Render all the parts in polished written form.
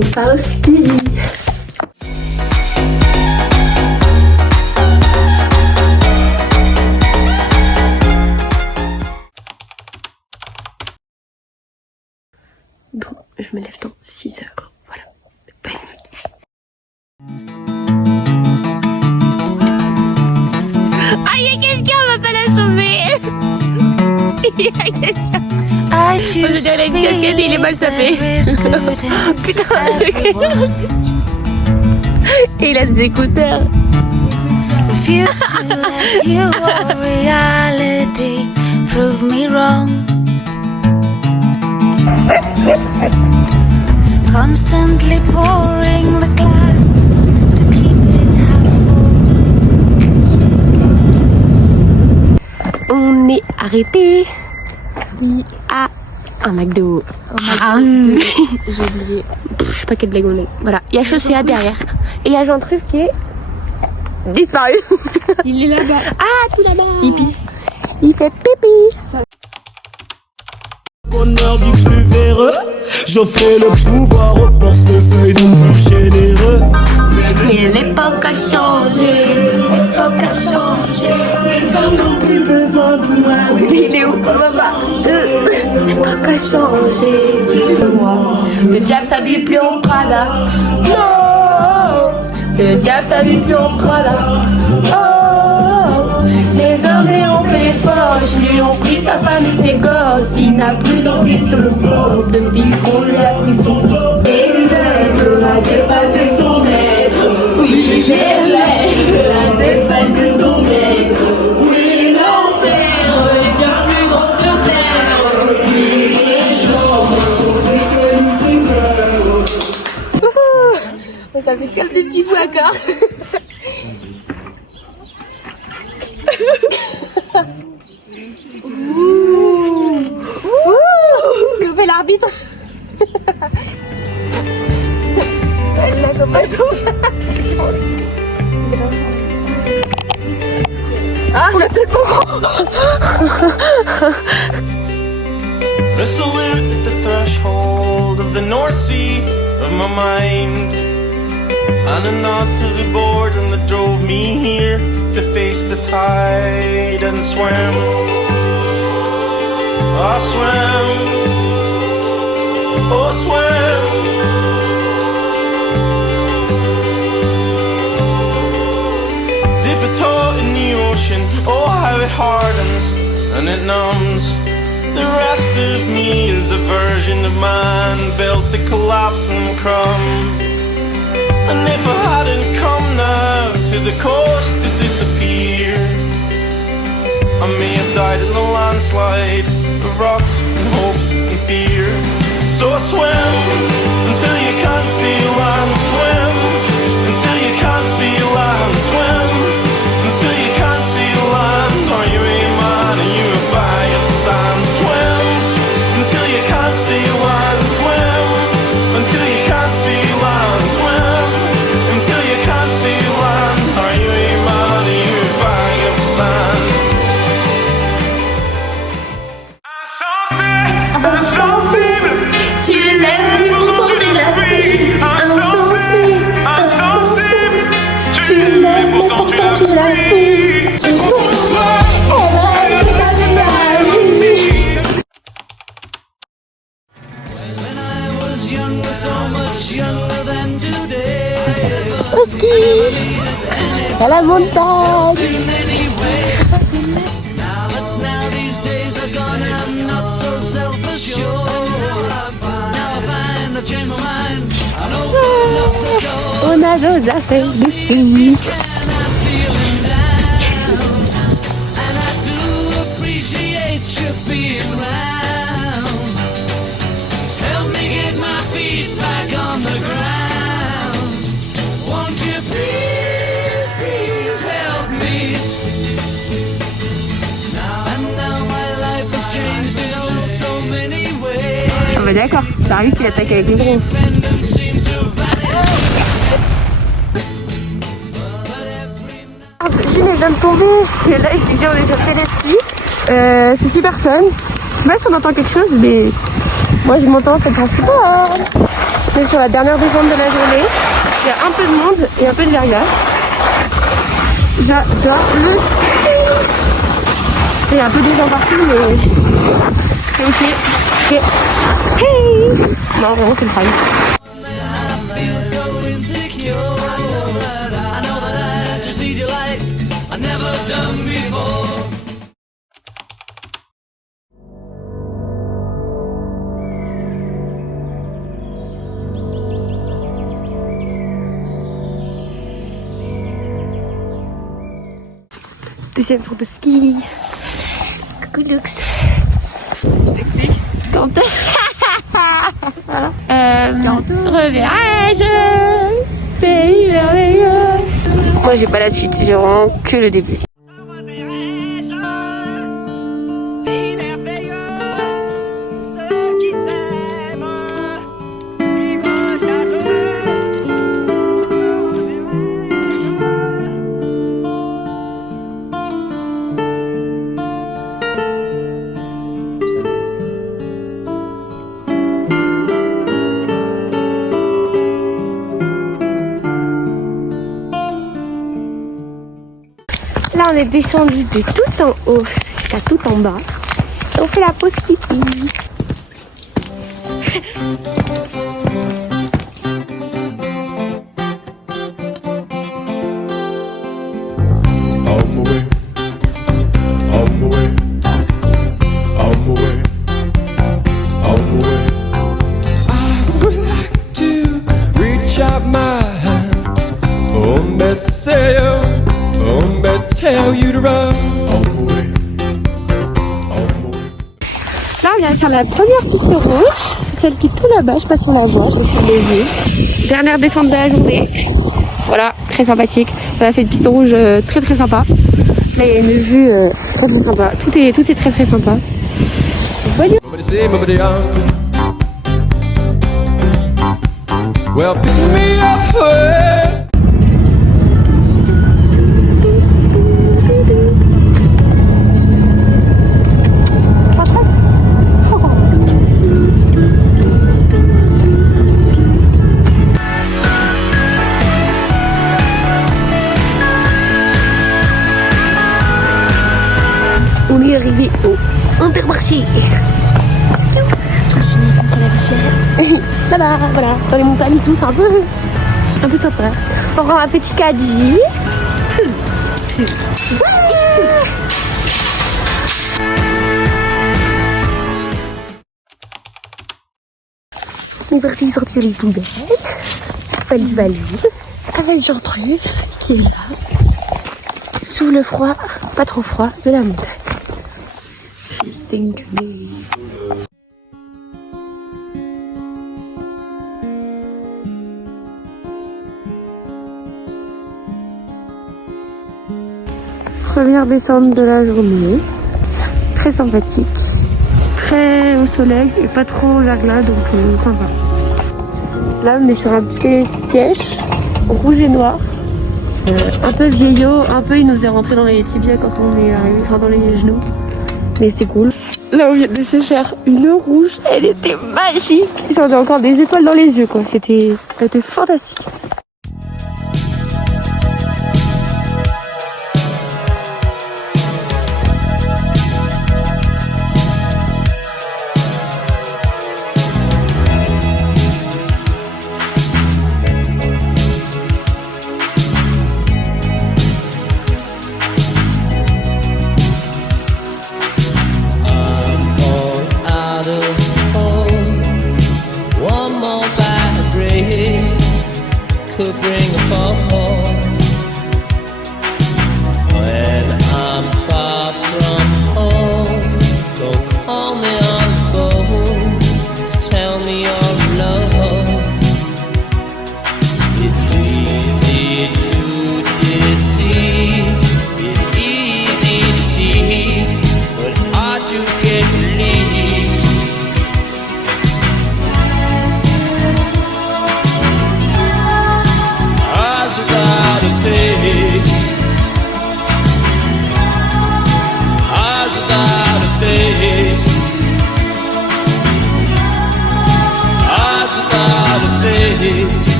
On part au ski. Bon, je me lève dans 6 heures. Voilà. Bonne nuit. Ah, il y a quelqu'un, on va pas la sauver. Il y a quelqu'un. Je dirais une casquette et il est mal sapé. Putain, et il a des écouteurs. Refuse to let your reality prove me wrong. Constantly pouring the glass to keep it half full. On est arrêté à un McDo. J'ai oublié. Je sais pas quelle blague on est. Voilà, il y a HECA derrière. Et il y a Jean Truff qui est disparu. Il est là-bas. Ah, tout là-bas. Il pisse. Il fait pipi. Bonheur du plus véreux, j'offrais le pouvoir au portefeuille du plus généreux. Mais l'époque a changé, l'époque a changé. Les hommes n'ont plus besoin de moi. Mais il est où, papa? L'époque a changé. Le diable s'habille plus en Prada. Non. Le diable s'habille plus en Prada. Oh. Les hommes lui ont fait poche, lui ont pris sa femme et ses gosses. Il n'a plus d'envie sur le bord depuis qu'on lui a pris son corps. Et l'être a dépassé son maître. Oui, l'être a dépassé son maître. Oui, l'enfer est bien plus grand sur terre. Oui, les gens. Ça fait comme des petits bouts à corps. Que fait l'arbitre? Elle l'a comme un Ah, c'était bon. A salute at the threshold of the North Sea of my mind, and a nod to the boredom that drove me here to face the tide and swim. I swam, oh swam. Dip a toe in the ocean, oh how it hardens and it numbs. The rest of me is a version of man built to collapse and crumb. And if I hadn't come now to the coast to disappear, I may have died in the landslide of rocks and hopes and fear. So I swim until you can't see land, swim until you can't see land, swim until you can't see land. Are you a man? Are you a bag of sand? Swim until you can't see land, swim until you can't see land, swim until you can't see land. Are you a man? Are you a bag of sand? Insensible, tu l'aimes et pourtant tu l'as fait. Insensible, insensible, tu l'aimes et pourtant tu l'as fait. Au ski, à la montagne. On a nos affaires de ski. Ah bah d'accord, t'as réussi l'attaque avec le gros. Gilles vient de tomber et là je disais on est sur le ski. C'est super fun. Je sais pas si on entend quelque chose mais Moi je m'entends, c'est le principal. On est sur la dernière descente de la journée. Il y a un peu de monde et un peu de verglas. J'adore le ski. Il y a un peu de gens partout, mais c'est ok. Hey. Non, vraiment c'est le prime. Deuxième jour de ski. Coucou Lux. Je t'explique. Quand voilà. Revirage. Pays merveilleux. Moi j'ai pas la suite, j'ai vraiment que le début. Là, on est descendu de tout en haut jusqu'à tout en bas. Et on fait la pause pipi. Là, on vient de faire la première piste rouge. C'est celle qui est tout là-bas. Je passe sur la voie. Je vais faire les yeux. Dernière descente de la journée. Voilà, très sympathique. On a fait une piste rouge très très sympa. Là, il y a une vue très très sympa. Tout est très très sympa. Bonne nuit. Well, pick me up, on est arrivé au Intermarché. Là-bas, voilà, dans les montagnes et tout, c'est un peu sympa. On prend un petit caddie. On est parti sortir les poubelles. Valide avec Jean-Truff qui est là. Sous le froid, pas trop froid, de la montagne. Je sing to me. Première descente de la journée, très sympathique, très au soleil et pas trop verglas, donc sympa. Là on est sur un petit siège rouge et noir, un peu vieillot, un peu il nous est rentré dans les tibias quand on est arrivé, enfin dans les genoux, mais c'est cool. Là on vient de se faire une eau rouge, elle était magique, on a encore des étoiles dans les yeux quoi, c'était fantastique.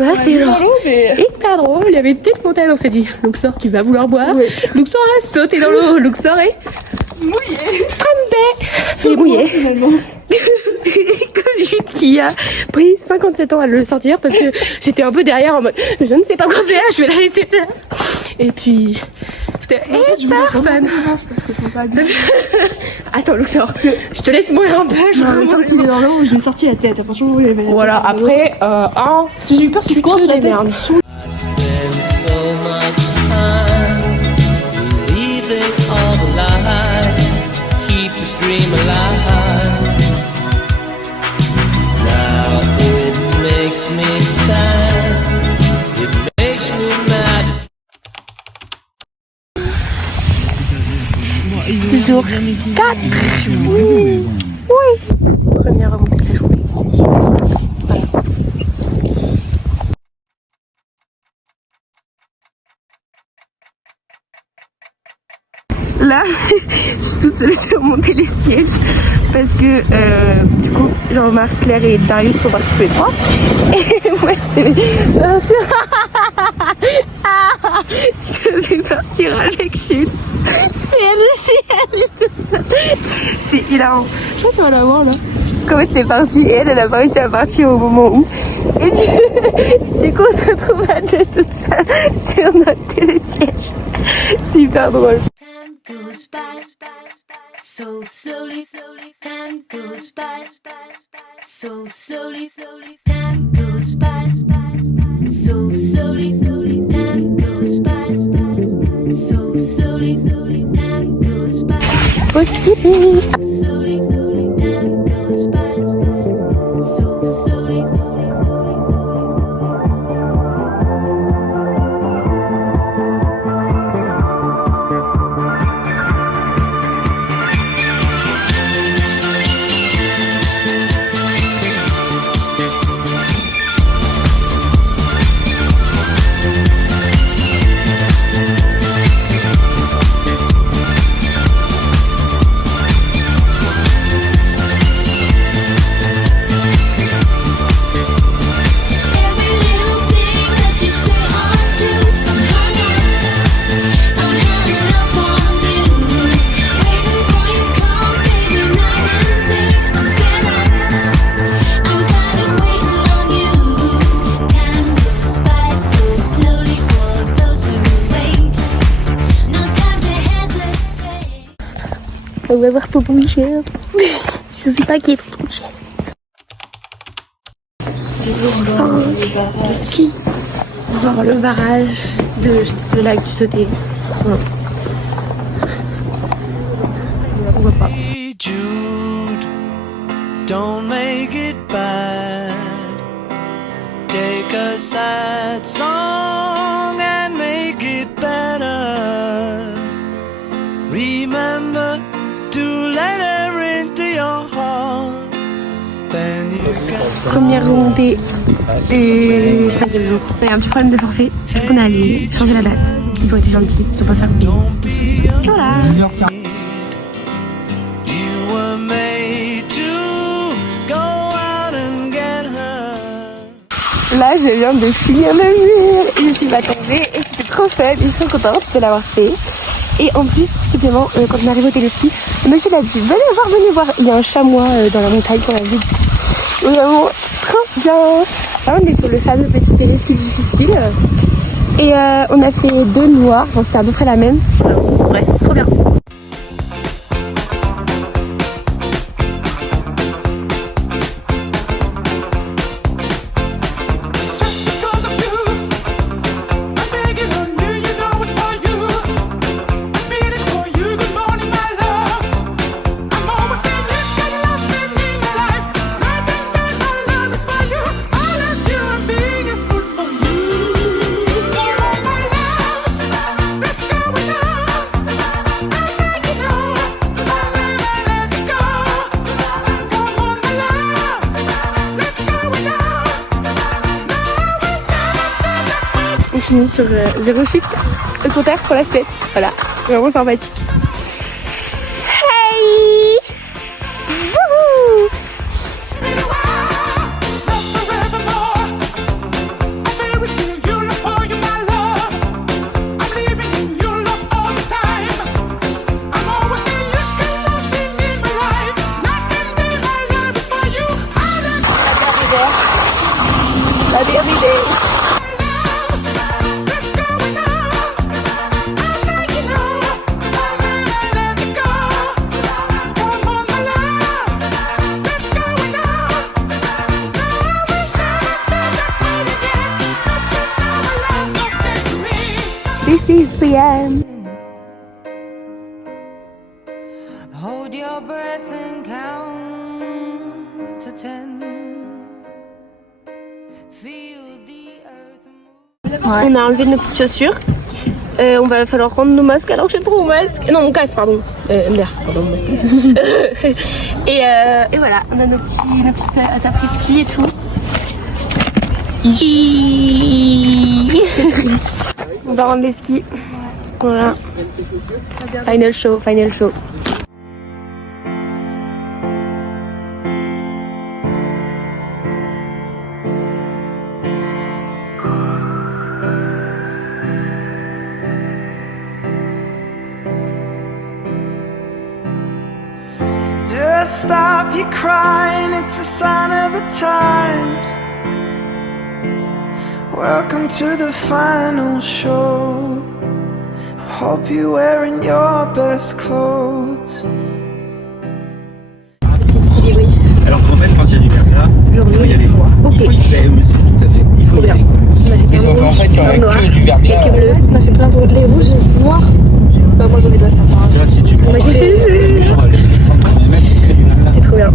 là c'est genre mais... hyper drôle. Il y avait une petite fontaine, on s'est dit Luxor tu vas vouloir boire. Oui. Luxor a sauté dans l'eau, Luxor est mouillé. Il est mouillé. Finalement. Comme Jude qui a pris 57 ans à le sortir parce que j'étais un peu derrière en mode je ne sais pas quoi faire, je vais la laisser faire. Et puis c'était hyper fun. Attends Luxor, je te laisse mourir un peu. Le temps qu'il est dans l'eau, je lui ai sorti la tête. Franchement, voilà, après, parce que j'ai eu peur qu'il se coince la merde. Jour 4. Oui. Première remontée de la journée. Voilà. Là, je suis toute seule sur mon télésiège parce que du coup, Jean-Marc, Claire et Darius sont partis tous les trois. Et moi, je vais partir avec Jude. Et elle aussi, elle est toute seule. C'est hilarant. Je sais pas si on va la voir là. Parce qu'en fait, c'est parti et elle a pas réussi à partir au moment où. Et du coup, on se retrouve à deux toute seule sur notre télésiège. C'est hyper drôle. Goes by so slowly. Time goes by so slowly. Time goes by so slowly. Time goes by so slowly. Time goes by so slowly. Time goes by so slowly. On va voir tonton Michel. Je sais pas qui est tonton Michel. De ski. On va voir le barrage de lac du Sauté. On voit pas. Jude, don't make it bad. Take a sad song and make it better. Remember to let her into your heart. Then you can... Première remontée du 5e jour. Il y a un petit problème de forfait. Du coup, on est allé changer la date. Ils ont été gentils, ils sont pas fermés. Voilà. You were made to go out and get her. Là, je viens de finir le mur et je suis pas tombée et c'était trop fun. Ils sont contents de l'avoir fait. Et en plus, supplément, quand on arrive au téléski, le monsieur l'a dit venez voir. Il y a un chamois dans la montagne qu'on a vu. Vraiment trop bien. Là, on est sur le fameux petit téléski difficile. Et on a fait 2 noirs. Bon, c'était à peu près la même. Ouais, trop bien. On finit sur 0 chute, au contraire pour la fête. Voilà, vraiment sympathique. Hey! Wouhou! La vérité. This is the end. Hold your breath and count to 10. Feel the earth move. On a enlevé nos petites chaussures. On va falloir rendre nos masques alors que j'ai trop mon masque. Non, mon casque, pardon. L'air, pardon, mon masque. et voilà, on a nos petites apres-ski et tout. C'est triste. On va rendre les skis. Voilà. Final show, final show. Just stop your crying, it's a sign of the times. Welcome to the final show. I hope you're wearing your best clothes. Petit ski débrief. Alors qu'en fait, quand il y a du verglas, il faut y aller. Ok. Il faut y aller aussi, tout à fait. Il faut y aller. Et donc en fait, il y aurait que du verglas. Quelques bleus. On a fait plein de les rouges, noirs. Bah, moi j'en ai pas ça. Si tu Moi j'ai fait. C'est trop bien.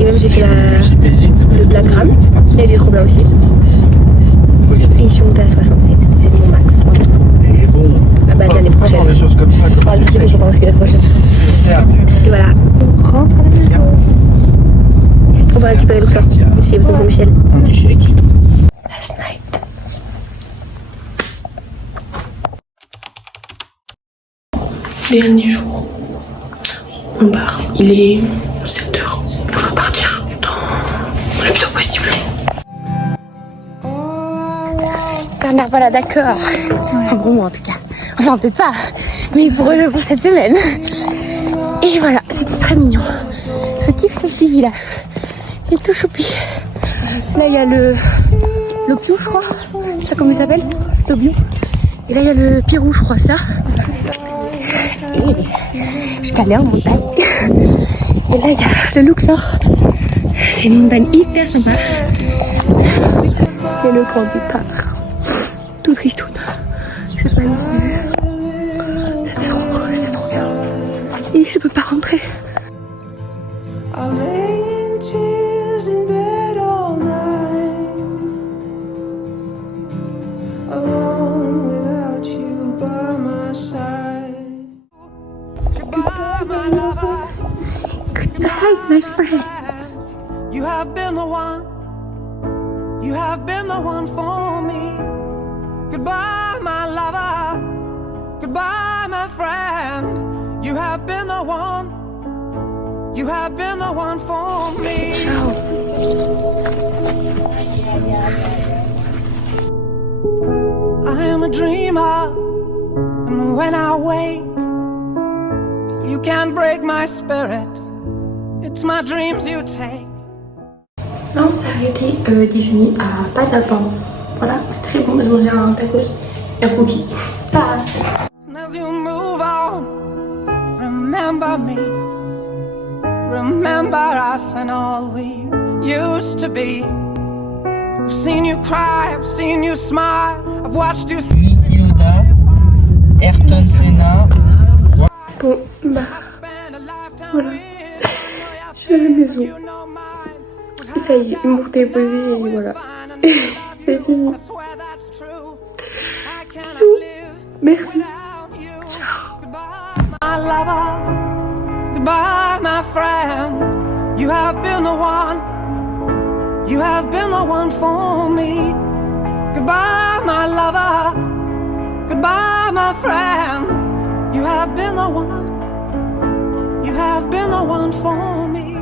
Et même j'ai fait le Black Ram. Il était trop bien aussi. Et je suis montée à 67. C'est mon max. Et bon, Ah bah de l'année prochaine. des choses comme ça. On va le dire, je pense que l'année prochaine. Certes. Et voilà. On rentre à la maison. On va récupérer le sort. Chez de Michel. Un échec. Last night. Dernier jour. On part. Il est 7h. On va partir dans le plus tôt possible. Bernard, voilà, d'accord. Enfin, pour moi en tout cas. Enfin, peut-être pas. Mais pour cette semaine. Et voilà, c'était très mignon. Je kiffe ce petit village. Il est tout choupi. Là, il y a l'Opio, je crois. Je sais pas comment il s'appelle. L'Opio. Et là, il y a le Pirou, je crois, ça. Et je suis allée en montagne. Et là, il y a le Luxor. C'est une montagne hyper sympa. C'est le grand départ. Tout tristoun. C'est magnifique. C'est trop bien. Et je peux pas rentrer. I lay in tears in bed all night, alone without you by my side. Goodbye, my lover. Goodbye, my friend. You have been the one. You have been the one for me. Goodbye, my lover. Goodbye, my friend. You have been the one. You have been the one for me. Ciao. I am a dreamer, and when I wake, you can't break my spirit. It's my dreams you take. Là, on s'est arrêté déjeuner à Patapon. Voilà, c'est très bon. J'ai mangé un tacos et un cookie. Ah. And as you move on, remember me. Remember us and all we used to be. I've seen you cry, I've seen you smile, I've watched you. Nicky Yoda, Ayrton Senna. Bon, bah, voilà. Je suis à la maison. Ça y est, mon thé est posé et voilà. C'est fini. Bisous. Merci. Ciao. My lover, goodbye, my friend. You have been the one. You have been the one for me. Goodbye, my lover. Goodbye, my friend. You have been the one. You have been the one for me.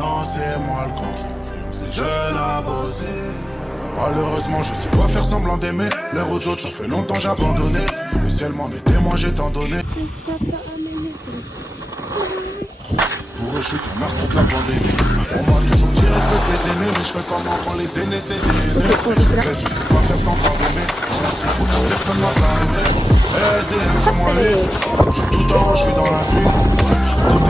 Non, c'est moi le osé. Malheureusement, je sais pas faire semblant d'aimer. L'air aux autres, ça fait longtemps j'ai abandonné. Le ciel m'en est témoin, j'ai tant donné. Pour eux, je suis qu'un artiste de la pandémie. On m'a toujours dit respecte les aînés, mais je fais comment quand les aînés c'est des aînés. Je sais pas faire semblant d'aimer. Personne m'a pas aimé. SDM, c'est moi. Je suis tout en haut, je suis dans la suite.